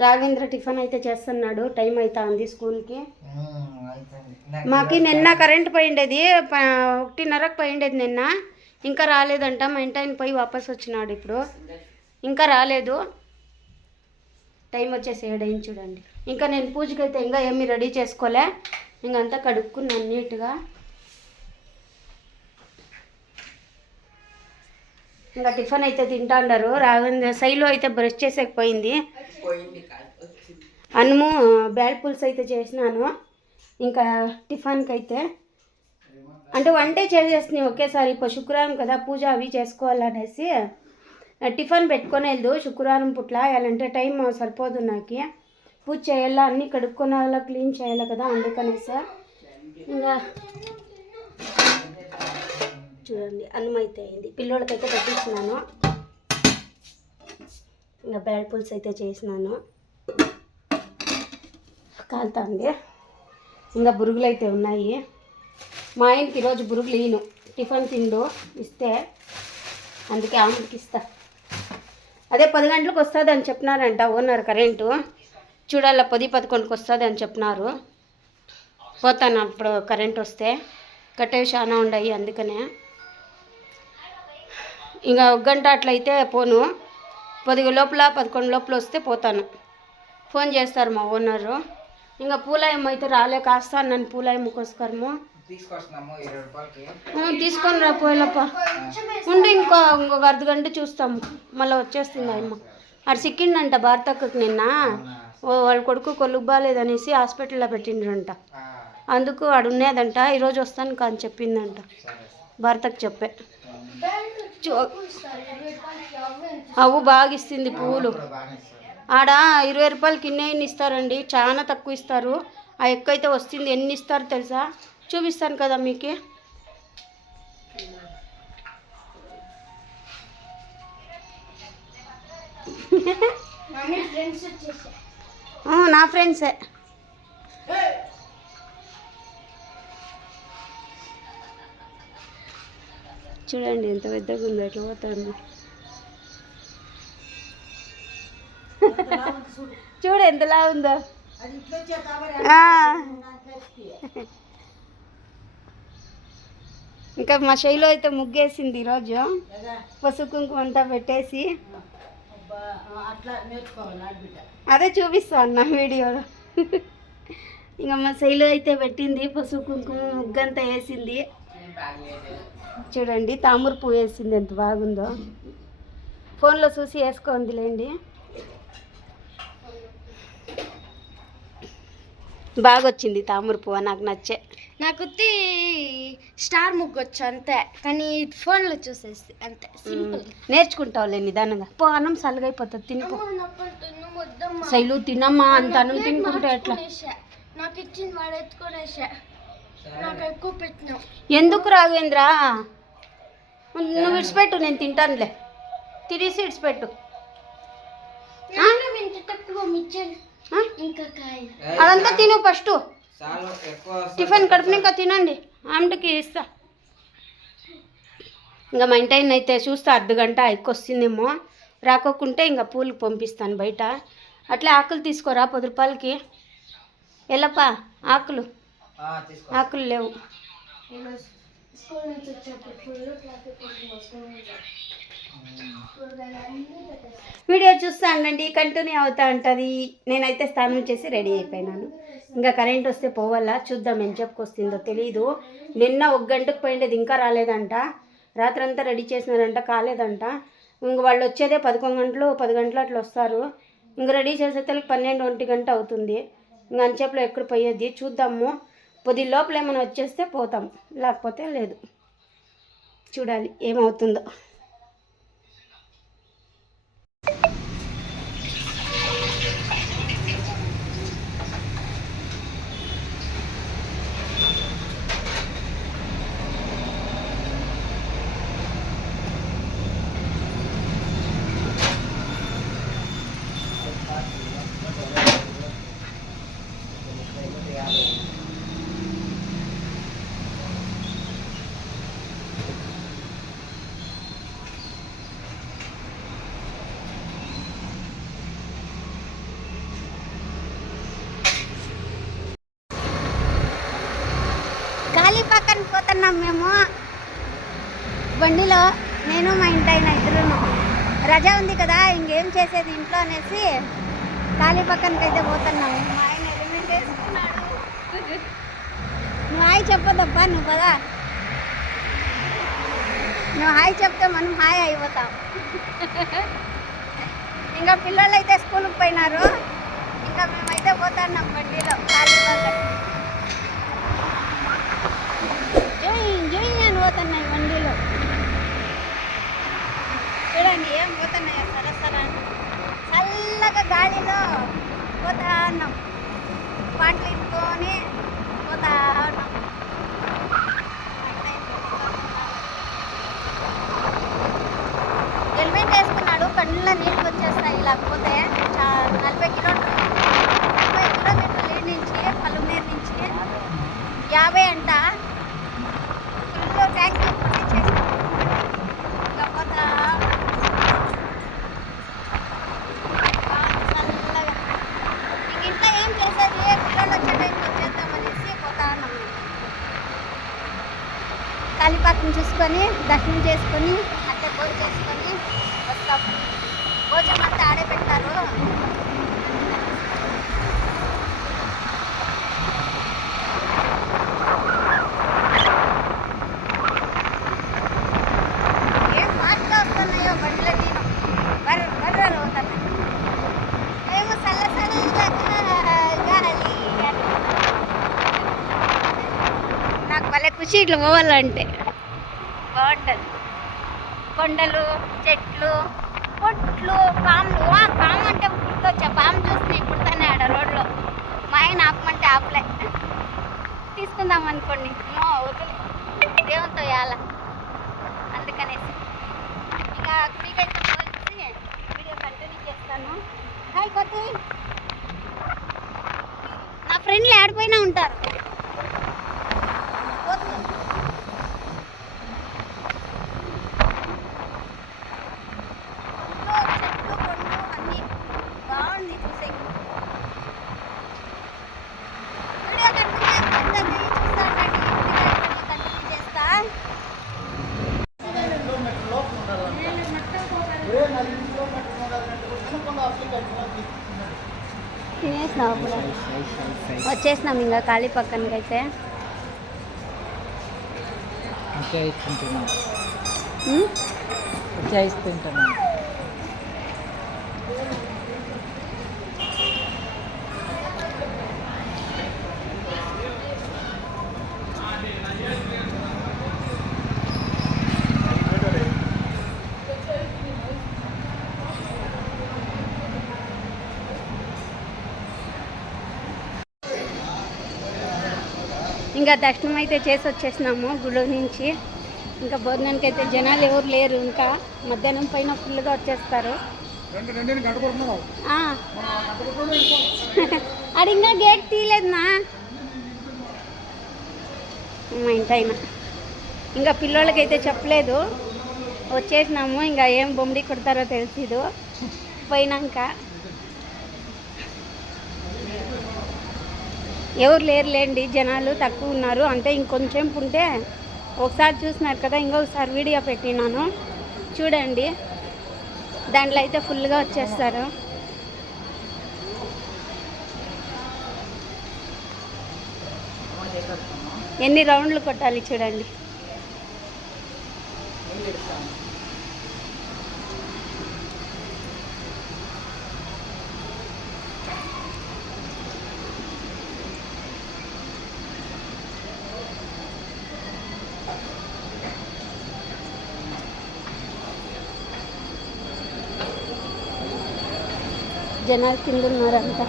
Raghavendra tiffin అయితే చేస్తున్నాడు. Time అవుతుంది స్కూల్కి. మాకు నిన్న కరెంట్ పోయిండేది, 1:30కి పోయిండేది నిన్న. ఇంకా రాలేదంట. మా ఇంటి ఆయన పోయి వాపస్ వచ్చినాడు. ఇప్పుడు ఇంకా రాలేదు. టైం వచ్చేసి 7 అయింది చూడండి. ఇంకా నేను పూజకి అయితే ఇంకా ఏమీ రెడీ చేసుకోలే. ఇంకంతా కడుక్కున్నాను నీట్గా. ఇంకా టిఫిన్ అయితే తింటాండారు. రాఘవేంద్ర శైలు అయితే బ్రష్ చేసేకపోయింది. అన్నము బ్యాల్ పులుసు అయితే చేసినాను. ఇంకా టిఫిన్కి అయితే అంటే వంటే చేసేస్తున్నాయి ఒకేసారి. ఇప్పుడు శుక్రవారం కదా, పూజ అవి చేసుకోవాలనేసి టిఫిన్ పెట్టుకొని వెళ్దు. శుక్రవారం పుట్ల వెళ్ళాలంటే టైం సరిపోదు నాకు. పూజ చేయాలా, అన్నీ కడుక్కోనాలా, క్లీన్ చేయాలి కదా, అందుకనేసి. ఇంకా చూడండి అన్నం అయితే అయింది. పిల్లోళ్ళకైతే పెట్టించినాను. ఇంకా బ్యాల్ పులుసు అయితే చేసినాను. కాలుతుంది. ఇంకా బురుగులు అయితే ఉన్నాయి. మా ఆయనకి ఈరోజు బురుగులు ఈను, టిఫిన్ తిండు ఇస్తే, అందుకే ఆమెకి ఇస్తా. అదే 10 గంటలకు వస్తుంది అని చెప్పినారంట ఓనర్. కరెంటు చూడాల 10-11కి వస్తుంది అని చెప్పినారు. పోతాను అప్పుడు కరెంట్ వస్తే. కట్టేవి చాలా ఉన్నాయి అందుకనే. ఇంకా 1 గంట అట్లయితే పోను. 10 లోపల 11 లోపల వస్తే పోతాను. ఫోన్ చేస్తారు మా ఓనరు. ఇంకా పూలాయం అయితే రాలే, కాస్తాను నన్ను పూలాయమ్మకోసకరము తీసుకొని రా పోయిలప్ప. ఉండి ఇంకొక అర్ధగంట చూస్తాము, మళ్ళీ వచ్చేస్తుంది అమ్మ. అటు సిక్కిండంట భారతక్కకి నిన్న. వాళ్ళ కొడుకు కొలుగు బాగాలేదనేసి హాస్పిటల్లో పెట్టిండ్రంట. అందుకు ఆడు ఉన్నదంట. ఈరోజు వస్తాను కానీ చెప్పిందంట. భారతకు చెప్పే. అవు బాగా ఇస్తుంది పువ్వులు. ఆడ 20 రూపాయలకి ఇన్ని ఇస్తారండి, చాలా తక్కువ ఇస్తారు. ఆ ఎక్కువ అయితే వస్తుంది. ఎన్ని ఇస్తారు తెలుసా? చూపిస్తాను కదా మీకు. నా ఫ్రెండ్సే. చూడండి ఎంత పెద్దగా ఉందో, ఎట్లా పోతుంది చూడు ఎంతలా ఉందో. ఇంకా మా శైలు అయితే ముగ్గేసింది ఈరోజు. పసుపు కుంకుమ అంతా పెట్టేసి. అదే చూపిస్తా అన్న వీడియోలో. ఇంకా మా శైలు అయితే పెట్టింది పసుపు కుంకుమ, ముగ్గంతా వేసింది. చూడండి తామర పువ్వు వేసింది, ఎంత బాగుందో. ఫోన్లో చూసి వేసుకోందిలేండి. బాగా వచ్చింది తామర పువ్వు, నాకు నచ్చే. నాకు స్టార్ ముగ్గు వచ్చు అంతే, కానీ ఫోన్లో చూసేసి అంతే. సింపుల్. నేర్చుకుంటావులే నిదానంగా. పో, అన్నం సలగైపోతుంది, తినిపో. శైలు తినమ్మా, అంత అన్నం తినుకుంటే ఎట్లా? నాకు ఇచ్చింది వాడు ఎత్తుకునేసా, నాకు ఎక్కువ పెట్టినావు. ఎందుకు రాఘవేంద్ర? నువ్వు విడిచిపెట్టు, నేను తింటానులే. తిరిసి విడిచిపెట్టు. అదంతా తిను ఫస్ట్. టిఫిన్ కడుపుని ఇంకా తినండి, ఆమెకి ఇస్తా. ఇంకా మా ఇంటి ఆయన అయితే చూస్తా అర్ధగంట ఎక్కువ వస్తుందేమో. రాకోకుంటే ఇంకా పూలకు పంపిస్తాను బయట. అట్లే ఆకులు తీసుకోరా 10 రూపాయలకి. ఎల్లప్పా ఆకులు లేవు. వీడియో చూస్తా ఉండండి, కంటిన్యూ అవుతా ఉంటుంది. నేనైతే స్నానం చేసి రెడీ అయిపోయినాను. ఇంకా కరెంట్ వస్తే పోవాలా, చూద్దాం ఎంత చెప్పు వస్తుందో తెలీదు. నిన్న 1 గంటకు పోయిండేది, ఇంకా రాలేదంట. రాత్రంతా రెడీ చేసినారంట, కాలేదంట. ఇంక వాళ్ళు వచ్చేదే 11 గంటలు 10 గంటలు అట్లా వస్తారు. ఇంక రెడీ చేసేసరికి 12-1 గంట అవుతుంది. ఇంక అంచేపులో ఎక్కడ పోయేది చూద్దాము. 10 లోపల ఏమైనా వచ్చేస్తే పోతాం, లేకపోతే లేదు. చూడాలి ఏమవుతుందో. కాళీపాకం పోతున్నాం మేము బండిలో, నేను మా ఇంటాయన ఇద్దరును. రజా ఉంది కదా, ఇంకేం చేసేది ఇంట్లో అనేసి కాళీపాకానికి అయితే పోతున్నాము. మా ఆయన ఎలిమెంట్ వేసుకున్నాడు. నువ్వు హాయ్ చెప్పదబ్బా, నువ్వు పదా. నువ్వు హాయ్ చెప్తే మనం హాయ్ అయిపోతాం. ఇంకా పిల్లలు అయితే స్కూల్కి పోయినారు, ఇంకా మేమైతే పోతున్నాం బండిలో కాళీపాకం. జోయి అని పోతున్నాయి బండిలో. చూడండి ఏం పోతున్నాయో సరసరా, చల్లగా గాలిలో పోతా ఉన్నాం, పాటలు ఇంట్లోనే పోతా ఉన్నాం. హెల్మెట్ వేసుకున్నాడు, కళ్ళ నీళ్ళు వచ్చేస్తాయి. లేకపోతే 40 కిలోమీటర్లు లీడ్ నుంచి పలుమేరు నుంచి 50 అంట. ఫుల్ ట్యాంక్ కొట్టించేస్తాం. ఇంకా పోతా చల్లగా. ఇంక ఇంట్లో ఏం చేసేది, పిల్లలు వచ్చే టైంకి వచ్చేద్దామనేసి పోతా ఉన్నాం. కాళీపాకం చూసుకొని దర్శనం చేసుకొని అట్టే భోజనం చేసుకొని వస్తాం. భోజనం అంతా ఆడే పెట్టారు. ఏం ఫాస్ట్గా వస్తున్నాయో బండ్ల నేను బర్రలు అవుతున్నాయి. ఏమో చల్లగా గాలి. నాకు భలే ఖుషి ఇట్లా పోవాలంటే, బాగుంటుంది. కొండలు, చెట్లు, పొట్లు, పాములు. పాము అంటే గుర్తొచ్చా, పాము చూస్తే ఇప్పుడు ತಾನೇ ఆడ రోడ్లో. మా ఆయన ఆపమంటే ఆపలే, తీసుకుందాం అనుకోండి. వదిలే, దేవునితో ఇవ్వాల, అందుకనేసి. ఇంకా మీకైతే పోల్చి వీడియో కంటిన్యూ చేస్తాను. హాయ్ కొద్ది, నా ఫ్రెండ్లు ఆడిపోయినా ఉంటారు. తినేసినావు అప్పుడు, వచ్చేసినాం ఇంకా కాళీపాకానికి అయితే. తింటున్నాం. ఇంకా దర్శనం అయితే చేసి వచ్చేసినాము గుడి నుంచి. ఇంకా భోజనానికి అయితే జనాలు ఎవరు లేరు. ఇంకా మధ్యాహ్నం పైన ఫుల్గా వచ్చేస్తారు. అది ఇంకా గేట్ తీయలేదునా మా ఇంటైనా. ఇంకా పిల్లోళ్ళకైతే చెప్పలేదు, వచ్చేసినాము. ఇంకా ఏం బొమ్మిడి కొడతారో తెలియదు పోయినాక. ఎవరు లేరులేండి, జనాలు తక్కువ ఉన్నారు. అంటే ఇంకొంచెం ఉంటే, ఒకసారి చూసినారు కదా, ఇంకొకసారి వీడియో పెట్టినాను చూడండి. దాంట్లో అయితే ఫుల్గా వచ్చేస్తారు. ఎన్ని రౌండ్లు కొట్టాలి చూడండి. జనాలు కింద ఉన్నారంతా.